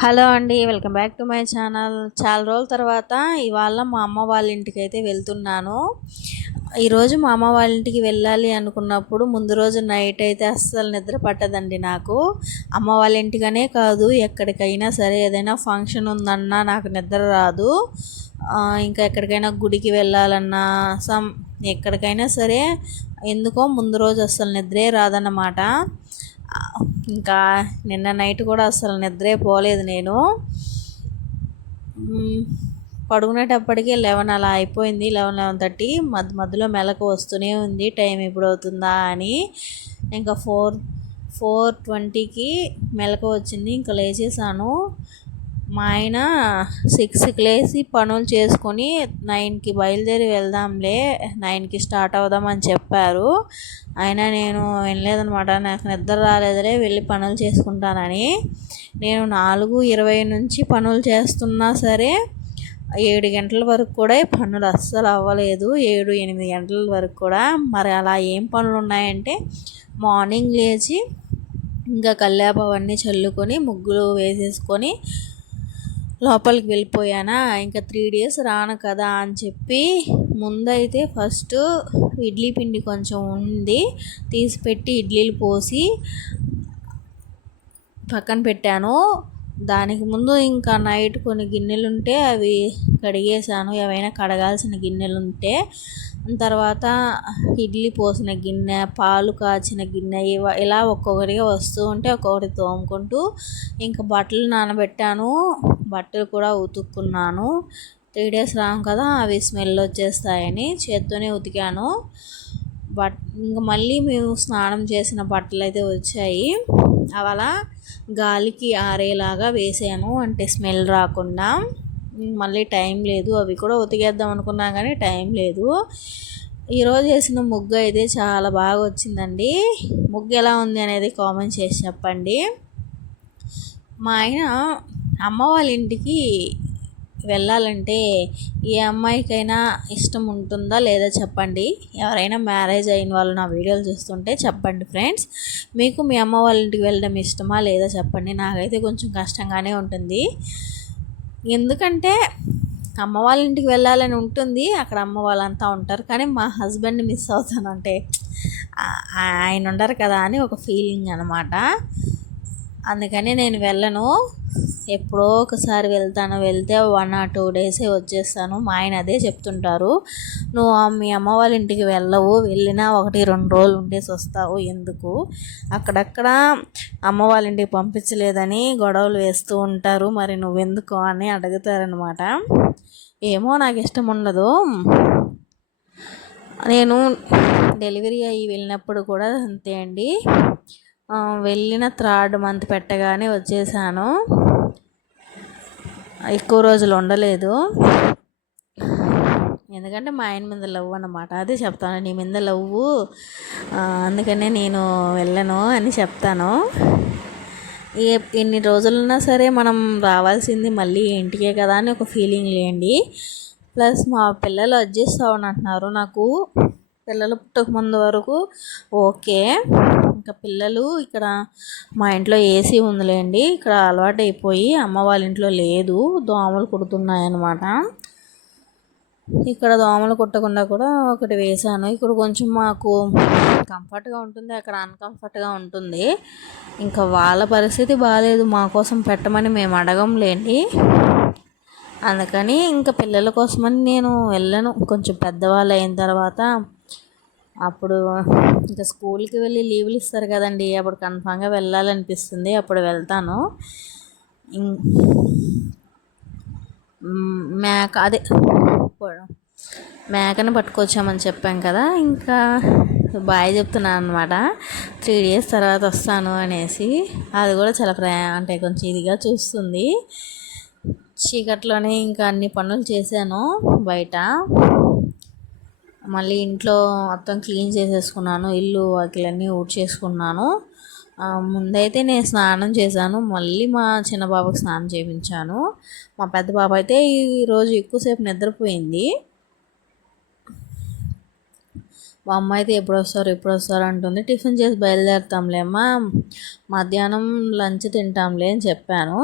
Hello అండి, welcome back to my channel. చాలా రోజుల తర్వాత ఇవాళ మా అమ్మ వాళ్ళ ఇంటికి అయితే వెళ్తున్నాను. ఈరోజు మా అమ్మ వాళ్ళ ఇంటికి వెళ్ళాలి అనుకున్నప్పుడు ముందు రోజు నైట్ అయితే అస్సలు నిద్ర పట్టదండి నాకు. అమ్మ వాళ్ళ ఇంటికనే కాదు, ఎక్కడికైనా సరే ఏదైనా ఫంక్షన్ ఉందన్నా నాకు నిద్ర రాదు. ఇంకా ఎక్కడికైనా గుడికి వెళ్ళాలన్నా ఎక్కడికైనా సరే ఎందుకో ముందు రోజు అస్సలు నిద్రే రాదన్నమాట. ఇంకా నిన్న నైట్ కూడా అసలు నిద్రే పోలేదు నేను. పడుకునేటప్పటికి 11 అలా అయిపోయింది, 11:30. మధ్యలో మెలకు వస్తూనే ఉంది టైం ఎప్పుడు అవుతుందా అని. ఇంకా 4:20కి మెలకు వచ్చింది. ఇంకా లేచేసాను. మా ఆయన 6కి లేచి పనులు చేసుకొని 9కి బయలుదేరి వెళ్దాంలే, 9కి స్టార్ట్ అవుదామని చెప్పారు. అయినా నేను వినలేదనమాట. నాకు నిద్ర రాలేదులే, వెళ్ళి పనులు చేసుకుంటానని. నేను 4:20 నుంచి పనులు చేస్తున్నా సరే 7 గంటల వరకు కూడా పనులు అస్సలు అవ్వలేదు. 7-8 గంటల వరకు కూడా. మరి అలా ఏం పనులు ఉన్నాయంటే, మార్నింగ్ లేచి ఇంకా కల్లాపు అవన్నీ చల్లుకొని ముగ్గులు వేసేసుకొని లోపలికి వెళ్ళిపోయానా. ఇంకా 3 days రాను కదా అని చెప్పి ముందైతే ఫస్ట్ ఇడ్లీ పిండి కొంచెం ఉంది, తీసిపెట్టి ఇడ్లీలు పోసి పక్కన పెట్టాను. దానికి ముందు ఇంకా నైట్ కొన్ని గిన్నెలు ఉంటే అవి కడిగేసాను, ఏవైనా కడగాల్సిన గిన్నెలు ఉంటే. తర్వాత ఇడ్లీ పోసిన గిన్నె, పాలు కాచిన గిన్నె, ఇలా ఒక్కొక్కటిగా వస్తూ ఉంటే ఒక్కొక్కటి తోముకుంటూ ఇంకా బట్టలు నానబెట్టాను. బట్టలు కూడా ఉతుక్కున్నాను. 3 days రాము కదా, అవి స్మెల్ వచ్చేస్తాయని చేత్తోనే ఉతికాను. ఇంకా మళ్ళీ మేము స్నానం చేసిన బట్టలు అయితే వచ్చాయి. అలా గాలికి ఆరేలాగా వేసాను, అంటే స్మెల్ రాకుండా. మళ్ళీ టైం లేదు, అవి కూడా ఉతికేద్దాం అనుకున్నా కానీ టైం లేదు. ఈరోజు వేసిన ముగ్గు అయితే చాలా బాగా వచ్చిందండి. ముగ్గు ఎలా ఉంది అనేది కామెంట్ చేసి చెప్పండి. మా ఆయన అమ్మ వాళ్ళ ఇంటికి వెళ్ళాలంటే ఏ అమ్మాయికైనా ఇష్టం ఉంటుందా లేదా చెప్పండి. ఎవరైనా మ్యారేజ్ అయిన వాళ్ళు నా వీడియోలు చూస్తుంటే చెప్పండి ఫ్రెండ్స్, మీకు మీ అమ్మ వాళ్ళ ఇంటికి వెళ్ళడం ఇష్టమా లేదా చెప్పండి. నాకైతే కొంచెం కష్టంగానే ఉంటుంది. ఎందుకంటే అమ్మ వాళ్ళ ఇంటికి వెళ్ళాలని ఉంటుంది, అక్కడ అమ్మ వాళ్ళంతా ఉంటారు, కానీ మా హస్బెండ్ని మిస్ అవుతాను. అంటే ఆయన ఉండరు కదా అని ఒక ఫీలింగ్ అనమాట. అందుకని నేను వెళ్ళను. ఎప్పుడో ఒకసారి వెళ్తాను, వెళ్తే 1 or 2 days వచ్చేస్తాను. మా ఆయన అదే చెప్తుంటారు, నువ్వు మీ అమ్మ వాళ్ళ ఇంటికి వెళ్ళవు, వెళ్ళినా 1-2 రోజులు ఉండేసి వస్తావు, ఎందుకు అక్కడక్కడ అమ్మ వాళ్ళ ఇంటికి పంపించలేదని గొడవలు వేస్తూ ఉంటారు, మరి నువ్వెందుకు అని అడుగుతారనమాట. ఏమో నాకు ఇష్టం ఉండదు. నేను డెలివరీ అయ్యి వెళ్ళినప్పుడు కూడా అంతే అండి. వెళ్ళిన 3rd month పెట్టగానే వచ్చేసాను. ఎక్కువ రోజులు ఉండలేదు. ఎందుకంటే మా ఆయన మీద లవ్ అన్నమాట. అదే చెప్తాను, నీ మీద లవ్వు, అందుకనే నేను వెళ్ళను అని చెప్తాను. ఎన్ని రోజులున్నా సరే మనం రావాల్సింది మళ్ళీ ఇంటికే కదా అని ఒక ఫీలింగ్ లేండి. ప్లస్ మా పిల్లలు అడ్జస్ట్ అవ్వనంటున్నారు. నాకు పిల్లలు పుట్టక ముందు వరకు ఓకే, ఇంకా పిల్లలు ఇక్కడ మా ఇంట్లో ఏసీ ఉందిలేండి, ఇక్కడ అలవాటు అయిపోయి అమ్మ వాళ్ళ ఇంట్లో లేదు, దోమలు కుడుతున్నాయన్నమాట. ఇక్కడ దోమలు కుట్టకుండా కూడా ఒకటి వేసాను. ఇక్కడ కొంచెం మాకు కంఫర్ట్గా ఉంటుంది, అక్కడ అన్కంఫర్ట్గా ఉంటుంది. ఇంకా వాళ్ళ పరిస్థితి బాగాలేదు, మా కోసం పెట్టమని మేము అడగంలేండి. అందుకని ఇంకా పిల్లల కోసమని నేను వెళ్ళను. కొంచెం పెద్దవాళ్ళు అయిన తర్వాత అప్పుడు ఇంకా స్కూల్కి వెళ్ళి లీవులు ఇస్తారు కదండి, అప్పుడు కన్ఫామ్గా వెళ్ళాలనిపిస్తుంది, అప్పుడు వెళ్తాను. మేకను పట్టుకొచ్చామని చెప్పాం కదా, ఇంకా బాయ్ చెప్తున్నాను అనమాట. 3 days తర్వాత వస్తాను అనేసి. అది కూడా చాలా అంటే కొంచెం ఇదిగా చూస్తుంది. చీకట్లోనే ఇంకా అన్ని పనులు చేశాను బయట. మళ్ళీ ఇంట్లో మొత్తం క్లీన్ చేసేసుకున్నాను, ఇల్లు వాకిలన్నీ ఊడ్చేసుకున్నాను. ముందైతే నేను స్నానం చేశాను, మళ్ళీ మా చిన్న బాబుకి స్నానం చేయించాను. మా పెద్ద బాబు అయితే ఈరోజు ఎక్కువసేపు నిద్రపోయింది. మా అమ్మ అయితే ఎప్పుడు వస్తారు అంటుంది. టిఫిన్ చేసి బయలుదేరుతాంలే అమ్మ, మధ్యాహ్నం లంచ్ తింటాంలే అని చెప్పాను.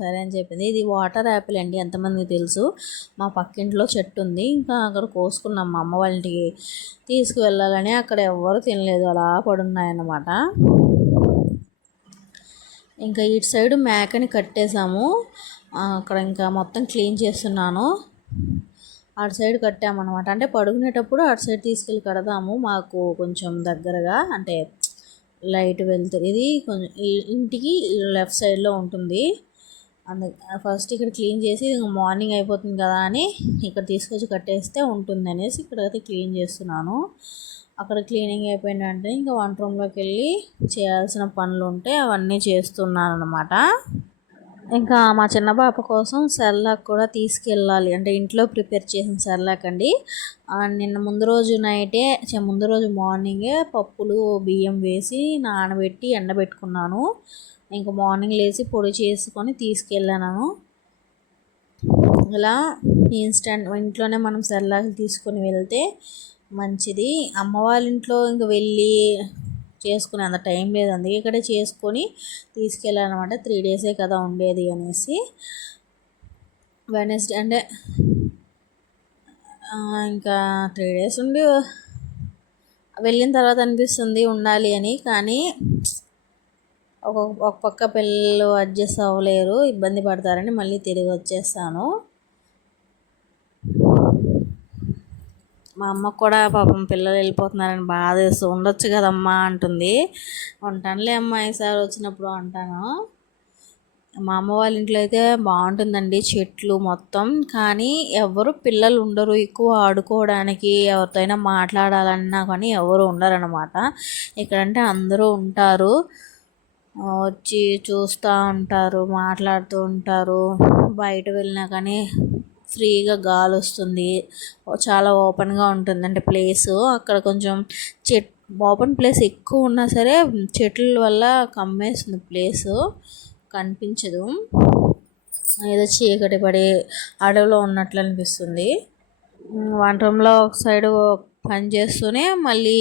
సరే అని చెప్పింది. ఇది వాటర్ యాపిల్ అండి, ఎంతమందికి తెలుసు. మా పక్కింట్లో చెట్టు ఉంది, ఇంకా అక్కడ కోసుకున్నాం మా అమ్మ వాళ్ళ ఇంటికి తీసుకువెళ్ళాలని. అక్కడ ఎవ్వరు తినలేదు, అలా పడున్నాయన్నమాట. ఇంకా ఇటు సైడ్ మేకని కట్టేసాము, అక్కడ ఇంకా మొత్తం క్లీన్ చేస్తున్నాను. అటు సైడ్ కట్టామన్నమాట. అంటే పడుకునేటప్పుడు అటు సైడ్ తీసుకెళ్ళి కడదాము, మాకు కొంచెం దగ్గరగా, అంటే లైట్ వెళ్తుంది. ఇది కొంచెం ఇంటికి లెఫ్ట్ సైడ్లో ఉంటుంది. ఫస్ట్ ఇక్కడ క్లీన్ చేసి మార్నింగ్ అయిపోతుంది కదా అని ఇక్కడ తీసుకొచ్చి కట్టేస్తే ఉంటుంది అనేసి ఇక్కడైతే క్లీన్ చేస్తున్నాను. అక్కడ క్లీనింగ్ అయిపోయిన వెంటనే ఇంకా వంట రూమ్లోకి వెళ్ళి చేయాల్సిన పనులు ఉంటే అవన్నీ చేస్తున్నాను అన్నమాట. ఇంకా మా చిన్న పాప కోసం సెర్లాక్ కూడా తీసుకెళ్ళాలి, అంటే ఇంట్లో ప్రిపేర్ చేసిన సెర్లాక్ అండి. నిన్న ముందు రోజు మార్నింగే పప్పులు బియ్యం వేసి నానబెట్టి ఎండబెట్టుకున్నాను. ఇంకా మార్నింగ్ లేచి పొడి చేసుకొని తీసుకెళ్ళాను. ఇలా ఇంట్లోనే మనం సెర్లాక్ తీసుకొని వెళ్తే మంచిది. అమ్మ వాళ్ళ ఇంట్లో ఇంకా వెళ్ళి చేసుకునే అంత టైం లేదు, అందుకే ఇక్కడే చేసుకొని తీసుకెళ్ళాలన్నమాట. 3 డేసే కదా ఉండేది అనేసి. వెనస్డే అంటే ఇంకా 3 డేస్ ఉండి వెళ్ళిన తర్వాత అనిపిస్తుంది ఉండాలి అని, కానీ ఒక పక్క పిల్లలు అడ్జస్ట్ అవ్వలేరు, ఇబ్బంది పడతారని మళ్ళీ తిరిగి వచ్చేస్తాను. మా అమ్మకు కూడా పాపం పిల్లలు వెళ్ళిపోతున్నారని బాధ వేస్తూ, ఉండొచ్చు కదమ్మా అంటుంది. ఉంటానులే అమ్మ, ఈసారి వచ్చినప్పుడు అంటాను. మా అమ్మ వాళ్ళ ఇంట్లో అయితే బాగుంటుందండి, చెట్లు మొత్తం. కానీ ఎవరు పిల్లలు ఉండరు, ఎక్కువ ఆడుకోవడానికి ఎవరితో అయినా మాట్లాడాలన్నా కానీ ఎవరు ఉండరన్నమాట. ఇక్కడంటే అందరూ ఉంటారు, వచ్చి చూస్తూ ఉంటారు, మాట్లాడుతూ ఉంటారు. బయట వెళ్ళినా కానీ ఫ్రీగా గాలి వస్తుంది, చాలా ఓపెన్గా ఉంటుంది. అంటే ప్లేసు అక్కడ కొంచెం ఓపెన్ ప్లేస్ ఎక్కువ ఉన్నా సరే చెట్ల వల్ల కమ్మేస్తుంది, ప్లేసు కనిపించదు. ఏదో చీకటి పడి అడవిలో ఉన్నట్లు అనిపిస్తుంది. వంట రూమ్లో ఒక సైడు పని చేస్తూనే మళ్ళీ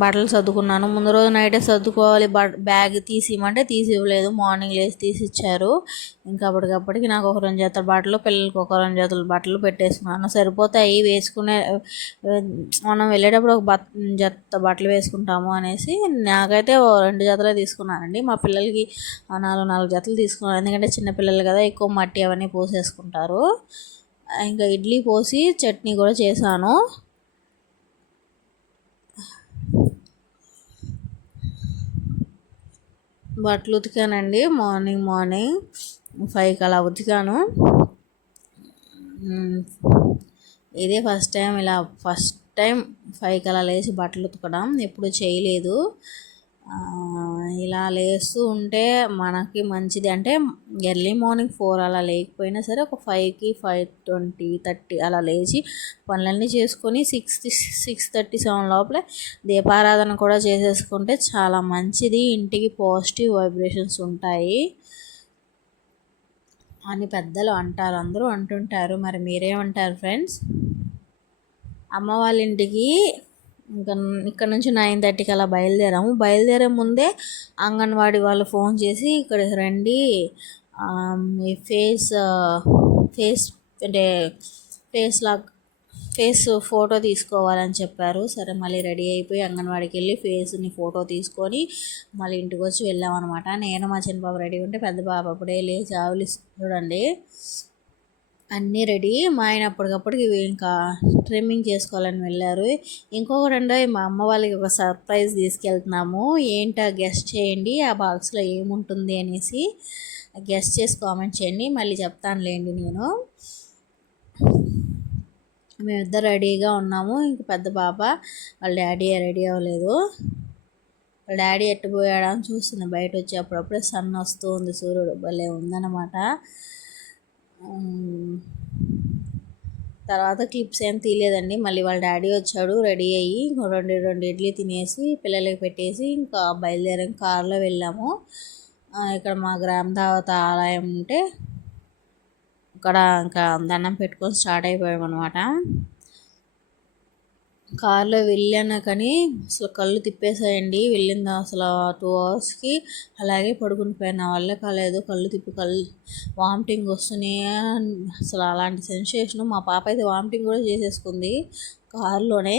బట్టలు సర్దుకున్నాను. ముందు రోజు నైటే సర్దుకోవాలి, బ్యాగ్ తీసిమంటే తీసి ఇవ్వలేదు, మార్నింగ్ లేచి తీసి ఇచ్చారు. ఇంకా అప్పటికప్పటికి నాకు ఒక 2 జతల బట్టలు, పిల్లలకి ఒక 2 జతల బట్టలు పెట్టేసుకున్నాను. సరిపోతాయి వేసుకునే, మనం వెళ్ళేటప్పుడు ఒక జత బట్టలు వేసుకుంటాము అనేసి నాకైతే 2 జతలే తీసుకున్నానండి. మా పిల్లలకి 4 జతలు తీసుకున్నాను, ఎందుకంటే చిన్నపిల్లలు కదా, ఎక్కువ మట్టి అవన్నీ పోసేసుకుంటారు. ఇంకా ఇడ్లీ పోసి చట్నీ కూడా చేశాను. బట్టలు ఉతికానండి, మార్నింగ్ 5కి అలా ఉతికాను. ఇదే ఫస్ట్ టైం 5కి అలా లేచి బట్టలు ఉతకడం, ఎప్పుడు చేయలేదు. ఇలా లేస్తూ ఉంటే మనకి మంచిది. అంటే ఎర్లీ మార్నింగ్ 4 అలా లేకపోయినా సరే ఒక 5కి 5:20, 30 అలా లేచి పనులన్నీ చేసుకొని 6:37 లోపలే దీపారాధన కూడా చేసేసుకుంటే చాలా మంచిది, ఇంటికి పాజిటివ్ వైబ్రేషన్స్ ఉంటాయి అని పెద్దలు అంటారు, అందరూ అంటుంటారు. మరి మీరేమంటారు ఫ్రెండ్స్? అమ్మ వాళ్ళ ఇంటికి ఇంకా ఇక్కడ నుంచి 9:30కి అలా బయలుదేరే ముందే అంగన్వాడీ వాళ్ళు ఫోన్ చేసి ఇక్కడికి రండి, మీ ఫేస్ అంటే ఫేస్ ఫోటో తీసుకోవాలని చెప్పారు. సరే మళ్ళీ రెడీ అయిపోయి అంగన్వాడికి వెళ్ళి ఫేస్ని ఫోటో తీసుకొని మళ్ళీ ఇంటికి వచ్చి వెళ్ళామన్నమాట. నేను మా చిన్న బాబు రెడీ ఉంటే పెద్ద బాబు అప్పుడే లేచి ఆవులు చూడండి అన్నీ రెడీ. మా ఆయన అప్పటికప్పటికి ఇంకా ట్రిమ్మింగ్ చేసుకోవాలని వెళ్ళారు. ఇంకొకటి మా అమ్మ వాళ్ళకి ఒక సర్ప్రైజ్ తీసుకెళ్తున్నాము, ఏంటో గెస్ట్ చేయండి, ఆ బాక్స్లో ఏముంటుంది అనేసి గెస్ట్ చేసి కామెంట్ చేయండి, మళ్ళీ చెప్తానులేండి నేను. మేమిద్దరు రెడీగా ఉన్నాము. ఇంక పెద్ద పాప వాళ్ళ డాడీ రెడీ అవ్వలేదు, వాళ్ళ డాడీ ఎట్టుపోయాడా అని చూస్తుంది బయట వచ్చి. అప్పుడప్పుడే సన్ వస్తూ ఉంది, సూర్యుడు భలే ఉందన్నమాట. తర్వాత క్లిప్స్ ఏం తీయలేదండి. మళ్ళీ వాళ్ళ డాడీ వచ్చాడు రెడీ అయ్యి, 2 ఇడ్లీ తినేసి పిల్లలకి పెట్టేసి ఇంకా బయలుదేరాం, కారులో వెళ్ళాము. ఇక్కడ మా గ్రామ దేవత ఆలయం ఉంటే ఇక్కడ ఇంకా దండం పెట్టుకొని స్టార్ట్ అయిపోయాం అనమాట. కార్లో వెళ్ళాను కానీ అసలు కళ్ళు తిప్పేసాయండి. వెళ్ళింది అసలు 2 అవర్స్కి అలాగే పడుకుని పోయాను. నా వల్ల కాలేదు, కళ్ళు తిప్పి వామిటింగ్ వస్తున్నాయి. అసలు అలాంటి సెన్సేషన్. మా పాప అయితే వామిటింగ్ కూడా చేసేసుకుంది కారులోనే.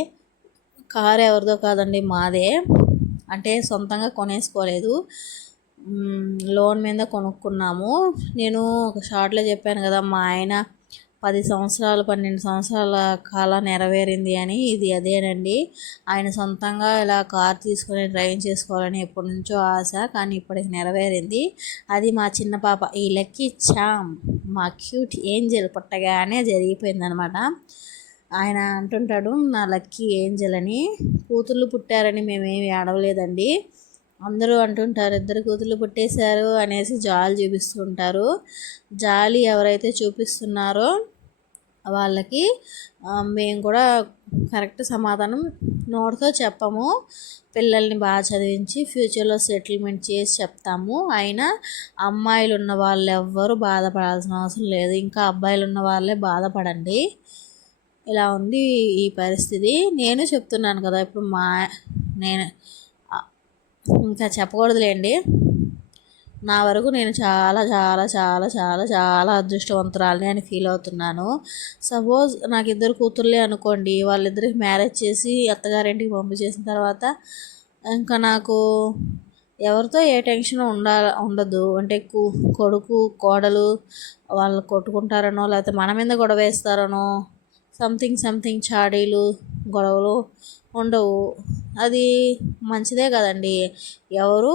కారు ఎవరిదో కాదండి, మాదే. అంటే సొంతంగా కొనేసుకోలేదు, లోన్ మీద కొనుక్కున్నాము. నేను ఒక షార్ట్లో చెప్పాను కదా, మా ఆయన 10 సంవత్సరాలు 12 సంవత్సరాల కాలం నెరవేరింది అని. ఇది అదేనండి. ఆయన సొంతంగా ఇలా కార్ తీసుకొని డ్రైవింగ్ చేసుకోవాలని ఎప్పటి నుంచో ఆశ, కానీ ఇప్పటికి నెరవేరింది. అది మా చిన్న పాప, ఈ లక్కీ చామ్, మా క్యూట్ ఏంజల్ పుట్టగానే జరిగిపోయిందనమాట. ఆయన అంటుంటాడు నా లక్కీ ఏంజల్ అని. కూతుళ్ళు పుట్టారని మేమేమి ఆడవలేదండి. అందరూ అంటుంటారు 2 కూతుళ్ళు పుట్టేశారు అనేసి జాలి చూపిస్తుంటారు. జాలి ఎవరైతే చూపిస్తున్నారో వాళ్ళకి మేము కూడా కరెక్ట్ సమాధానం నోటితో చెప్పము. పిల్లల్ని బాగా చదివించి ఫ్యూచర్లో సెటిల్మెంట్ చేసి చెప్తాము. అయినా అమ్మాయిలు ఉన్న వాళ్ళు ఎవ్వరూ బాధపడాల్సిన అవసరం లేదు, ఇంకా అబ్బాయిలు ఉన్న వాళ్ళే బాధపడండి. ఇలా ఉంది ఈ పరిస్థితి. నేను చెప్తున్నాను కదా, ఇప్పుడు నేను ఇంకా చెప్పకూడదులేండి. నా వరకు నేను చాలా చాలా చాలా చాలా చాలా అదృష్టవంతురాలని అని ఫీల్ అవుతున్నాను. సపోజ్ నాకు 2 కూతుర్లే అనుకోండి, వాళ్ళిద్దరికి మ్యారేజ్ చేసి అత్తగారింటికి పంపించేసిన తర్వాత ఇంకా నాకు ఎవరితో ఏ టెన్షన్ ఉండదు. అంటే కొడుకు కోడలు వాళ్ళు కొట్టుకుంటారనో, లేకపోతే మన మీద గొడవ వేస్తారనో, సంథింగ్ చాడీలు గొడవలు ఉండవు. అది మంచిదే కదండి. ఎవరు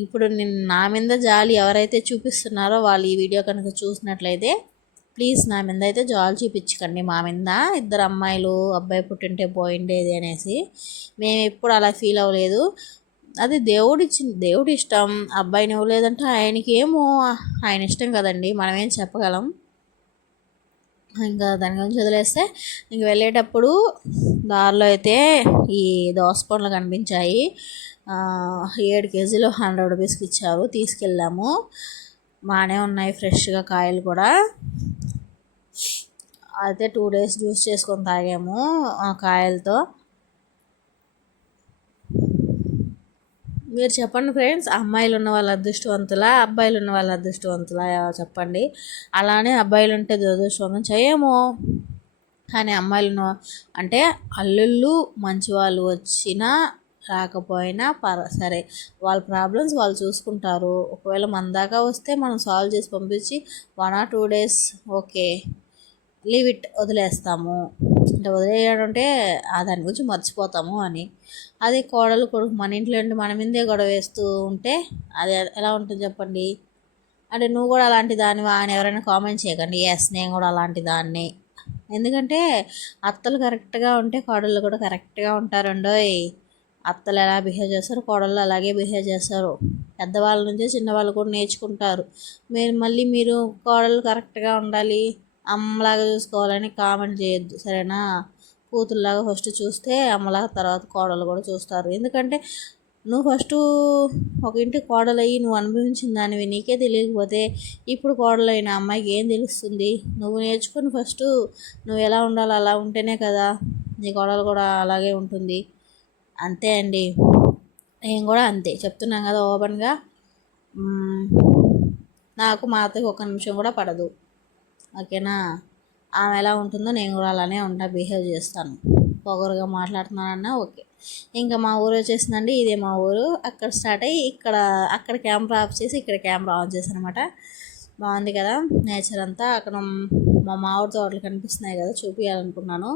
ఇప్పుడు నా మీద జాలి ఎవరైతే చూపిస్తున్నారో వాళ్ళు ఈ వీడియో కనుక చూసినట్లయితే ప్లీజ్ నా మీద అయితే జాలి చూపించకండి. మా మీద 2 అమ్మాయిలు అబ్బాయి పుట్టింటే పోయిండేది అనేసి మేము ఎప్పుడు అలా ఫీల్ అవ్వలేదు. అది దేవుడి ఇష్టం. అబ్బాయిని ఇవ్వలేదంటే ఆయనకి ఏమో ఆయన ఇష్టం కదండి, మనం ఏం చెప్పగలం. ఇంకా దాని గురించి వదిలేస్తే, ఇంక వెళ్ళేటప్పుడు దారిలో అయితే ఈ దోస పండ్లు కనిపించాయి. 7 కేజీలు 100 రూపీస్కి ఇచ్చారు, తీసుకెళ్ళాము. బాగానే ఉన్నాయి ఫ్రెష్గా కాయలు కూడా. అయితే 2 డేస్ జ్యూస్ చేసుకొని తాగాము ఆ కాయలతో. మీరు చెప్పండి ఫ్రెండ్స్, అమ్మాయిలు ఉన్న వాళ్ళ అదృష్టవంతులా, అబ్బాయిలు ఉన్న వాళ్ళ అదృష్టవంతులా చెప్పండి. అలానే అబ్బాయిలు ఉంటే దురదృష్టవంతం చేయమో, కానీ అమ్మాయిలు అంటే అల్లుళ్ళు మంచి వాళ్ళు వచ్చినా రాకపోయినా సరే, వాళ్ళ ప్రాబ్లమ్స్ వాళ్ళు చూసుకుంటారు. ఒకవేళ మన దాకా వస్తే మనం సాల్వ్ చేసి పంపించి 1 or 2 days okay leave it వదిలేస్తాము. అంటే వదిలేయడం అంటే దాని గురించి మర్చిపోతాము అని. అది కోడలు కొడుకు మన ఇంట్లో ఉండి మన మీదే గొడవ వేస్తూ ఉంటే అది ఎలా ఉంటుంది చెప్పండి. అంటే నువ్వు కూడా అలాంటి దానివా అని ఎవరైనా కామెంట్ చేయకండి. ఎస్, నేను కూడా అలాంటి దాన్ని. ఎందుకంటే అత్తలు కరెక్ట్గా ఉంటే కోడళ్ళు కూడా కరెక్ట్గా ఉంటారండోయ్. అత్తలు ఎలా బిహేవ్ చేస్తారు, కోడళ్ళు అలాగే బిహేవ్ చేస్తారు. పెద్దవాళ్ళ నుంచి చిన్నవాళ్ళు కూడా నేర్చుకుంటారు. మీరు కోడళ్ళు కరెక్ట్గా ఉండాలి, అమ్మలాగా చూసుకోవాలని కామెంట్ చేయొద్దు, సరేనా. కూతురులాగా ఫస్ట్ చూస్తే అమ్మలాగా తర్వాత కోడలు కూడా చూస్తారు. ఎందుకంటే నువ్వు ఫస్ట్ ఒక ఇంటి కోడలయ్యి నువ్వు అనుభవించిన దానివి నీకే తెలియకపోతే ఇప్పుడు కోడలైన అమ్మాయికి ఏం తెలుస్తుంది. నువ్వు నేర్చుకుని ఫస్ట్ నువ్వు ఎలా ఉండాలో అలా ఉంటేనే కదా నీ కోడలు కూడా అలాగే ఉంటుంది. అంతే అండి, నేను కూడా అంతే చెప్తున్నాను కదా ఓపెన్గా. నాకు మా అత్తకి 1 నిమిషం కూడా పడదు, ఓకేనా. ఆమె ఎలా ఉంటుందో నేను కూడా అలానే బిహేవ్ చేస్తాను. పొగరుగా మాట్లాడుతున్నానన్నా ఓకే. ఇంకా మా ఊరు వచ్చేసిందండి, ఇదే మా ఊరు. అక్కడ స్టార్ట్ అయ్యి అక్కడ కెమెరా ఆఫ్ చేసి ఇక్కడ కెమెరా ఆన్ చేశాను అనమాట. బాగుంది కదా నేచర్ అంతా. అక్కడ మా మామిడి తోటలు కనిపిస్తున్నాయి కదా, చూపించాలనుకున్నాను.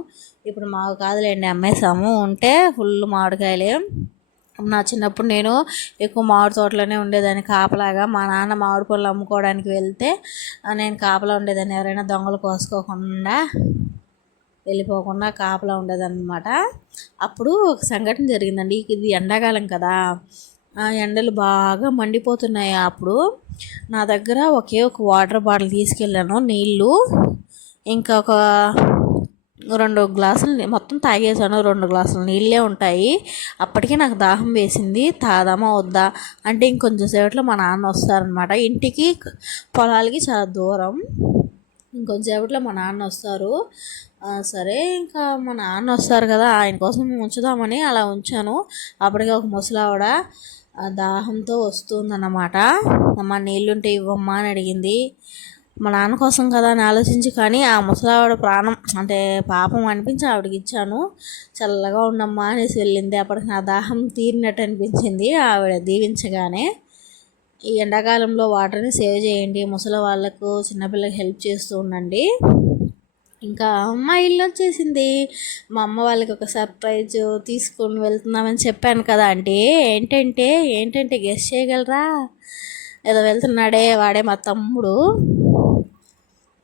ఇప్పుడు మాకు కాదులేండి, అమ్మేసాము. ఉంటే ఫుల్ మామిడికాయలే. నా చిన్నప్పుడు నేను ఎక్కువ మామిడి తోటలోనే ఉండేదాన్ని కాపలాగా. మా నాన్న మామిడి పళ్ళు అమ్ముకోవడానికి వెళ్తే నేను కాపలా ఉండేదాన్ని. ఎవరైనా దొంగలు కోసుకోకుండా వెళ్ళిపోకుండా కాపలా ఉండేదన్నమాట. అప్పుడు ఒక సంఘటన జరిగిందండి. ఇది ఎండాకాలం కదా, ఎండలు బాగా మండిపోతున్నాయి. అప్పుడు నా దగ్గర ఒక వాటర్ బాటిల్ తీసుకెళ్ళాను, నీళ్ళు. ఇంకా ఒక 2 గ్లాసులు మొత్తం తాగేసాను. 2 గ్లాసులు నీళ్ళే ఉంటాయి. అప్పటికే నాకు దాహం వేసింది. తాదామా వద్దా అంటే ఇంకొంచెం సేపట్లో మా నాన్న వస్తారనమాట. ఇంటికి పొలాలకి చాలా దూరం. ఇంకొంచెంసేపట్లో మా నాన్న వస్తారు. సరే ఇంకా మా నాన్న వస్తారు కదా, ఆయన కోసం ఉంచుదామని అలా ఉంచాను. అప్పటికే ఒక ముసలావిడ దాహంతో వస్తుందన్నమాట. అమ్మ నీళ్ళుంటే ఇవ్వమ్మా అని అడిగింది. మా నాన్న కోసం కదా అని ఆలోచించి, కానీ ఆ ముసలావిడ ప్రాణం అంటే పాపం అనిపించి ఆవిడకి ఇచ్చాను. చల్లగా ఉండమ్మా అనేసి వెళ్ళింది. అప్పటికి నా దాహం తీరినట్టు అనిపించింది ఆవిడ దీవించగానే. ఈ ఎండాకాలంలో వాటర్ని సేవ్ చేయండి, ముసలి వాళ్ళకు చిన్నపిల్లలకి హెల్ప్ చేస్తూ ఉండండి. ఇంకా మా ఇల్లు వచ్చేసింది. మా అమ్మ వాళ్ళకి ఒక సర్ప్రైజ్ తీసుకొని వెళ్తున్నామని చెప్పాను కదా అంటే, ఏంటంటే గెస్ట్ చేయగలరా? ఏదో వెళ్తున్నాడే వాడే మా తమ్ముడు.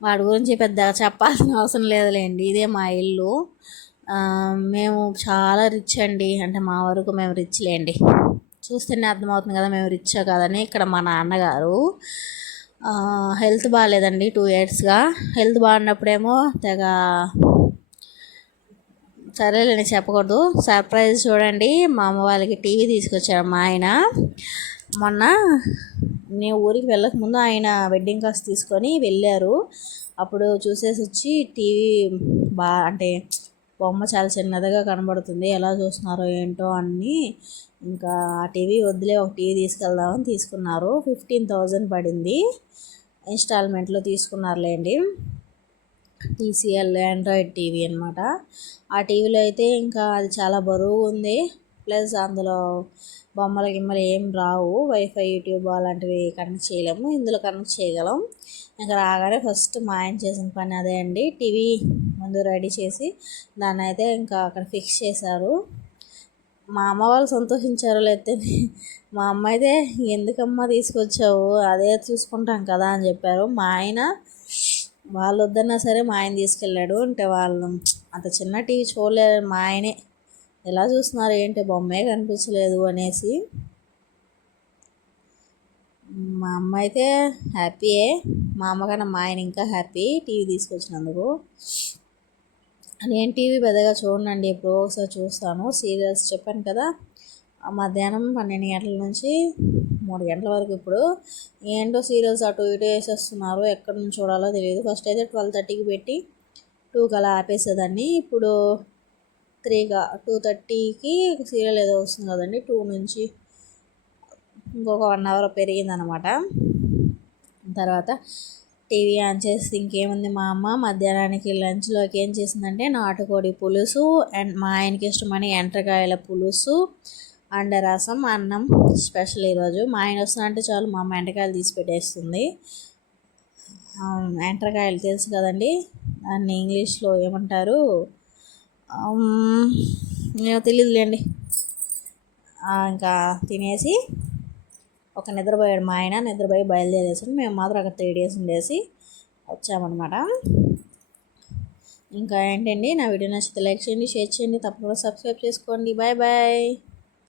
వాడి గురించి పెద్దగా చెప్పాల్సిన అవసరం లేదులేండి. ఇదే మా ఇల్లు. మేము చాలా రిచ్ అండి, అంటే మా వరకు మేము రిచ్ లేండి. చూస్తేనే అర్థమవుతుంది కదా మేము రిచ్ కదని. ఇక్కడ మా నాన్నగారు హెల్త్ బాగాలేదండి 2 yearsగా. హెల్త్ బాగున్నప్పుడేమో తెగ సరేలేని చెప్పకూడదు. సర్ప్రైజ్ చూడండి, మా అమ్మ వాళ్ళకి టీవీ తీసుకొచ్చారు మా ఆయన. మొన్న నేను ఊరికి వెళ్ళకముందు ఆయన వెడ్డింగ్ కార్డ్స్ తీసుకొని వెళ్ళారు. అప్పుడు చూసేసి వచ్చి టీవీ అంటే బొమ్మ చాలా చిన్నదిగా కనబడుతుంది, ఎలా చూస్తున్నారో ఏంటో అని ఇంకా ఆ టీవీ వద్దులే, ఒక టీవీ తీసుకెళ్దామని తీసుకున్నారు. 15,000 పడింది. ఇన్స్టాల్మెంట్లో తీసుకున్నారులేండి. TCL ఆండ్రాయిడ్ టీవీ అనమాట. ఆ టీవీలో అయితే ఇంకా అది చాలా బరువు ఉంది. ప్లస్ అందులో బొమ్మలు గిమ్మలు ఏం రావు. వైఫై యూట్యూబ్ అలాంటివి కనెక్ట్ చేయలేము, ఇందులో కనెక్ట్ చేయగలం. ఇంకా రాగానే ఫస్ట్ మా ఆయన చేసిన పని అదే అండి. టీవీ ముందు రెడీ చేసి దాన్ని అయితే ఇంకా అక్కడ ఫిక్స్ చేశారు. మా అమ్మ వాళ్ళు సంతోషించారో లేకపోతే మా అమ్మ అయితే ఎందుకమ్మా తీసుకొచ్చావు, అదే చూసుకుంటాం కదా అని చెప్పారు. మా ఆయన వాళ్ళు వద్దన్నా సరే మా ఆయన తీసుకెళ్ళాడు. అంటే వాళ్ళు అంత చిన్న టీవీ చూడలేదు. మా ఆయనే ఎలా చూస్తున్నారు ఏంటి, బొమ్మే కనిపించలేదు అనేసి. మా అమ్మ అయితే హ్యాపీయే, మా అమ్మకన్నా మా ఆయన ఇంకా హ్యాపీ టీవీ తీసుకొచ్చినందుకు. నేను టీవీ పెద్దగా చూడనండి, ఎప్పుడో ఒకసారి చూస్తాను. సీరియల్స్ చెప్పాను కదా, మధ్యాహ్నం 12 గంటల నుంచి 3 గంటల వరకు. ఇప్పుడు ఏంటో సీరియల్స్ అటు ఇటు వేసేస్తున్నారు, ఎక్కడి నుంచి చూడాలో తెలియదు. ఫస్ట్ అయితే 12:30కి పెట్టి 2కి అలా ఆపేసేదాన్ని. ఇప్పుడు 2:30కి సీరియల్ ఏదో వస్తుంది కదండి, 2 నుంచి ఇంకొక 1 hour పెరిగిందనమాట. తర్వాత టీవీ ఆన్ చేసి ఇంకేముంది, మా అమ్మ మధ్యాహ్నానికి లంచ్లోకి ఏం చేసిందంటే నాటుకోడి పులుసు అండ్ మా ఆయనకి ఇష్టమని ఎండ్రకాయల పులుసు అండ్ రసం, అన్నం స్పెషల్ ఈరోజు. మా ఆయన వస్తుందంటే చాలు మా అమ్మ ఎండ్రకాయలు తీసి పెట్టేస్తుంది. ఎండ్రకాయలు తెలుసు కదండి, దాన్ని ఇంగ్లీష్లో ఏమంటారు నేను తెలియదులేండి. ఇంకా తినేసి ఒక నిద్రపోయాడు మా ఆయన, నిద్రపోయి బయలుదేరేసాడు. మేము మాత్రం అక్కడ 3 days ఉండేసి వచ్చామన్నమాట. ఇంకా ఏంటండి, నా వీడియో నచ్చితే లైక్ చేయండి, షేర్ చేయండి, తప్పకుండా సబ్స్క్రైబ్ చేసుకోండి. Bye bye.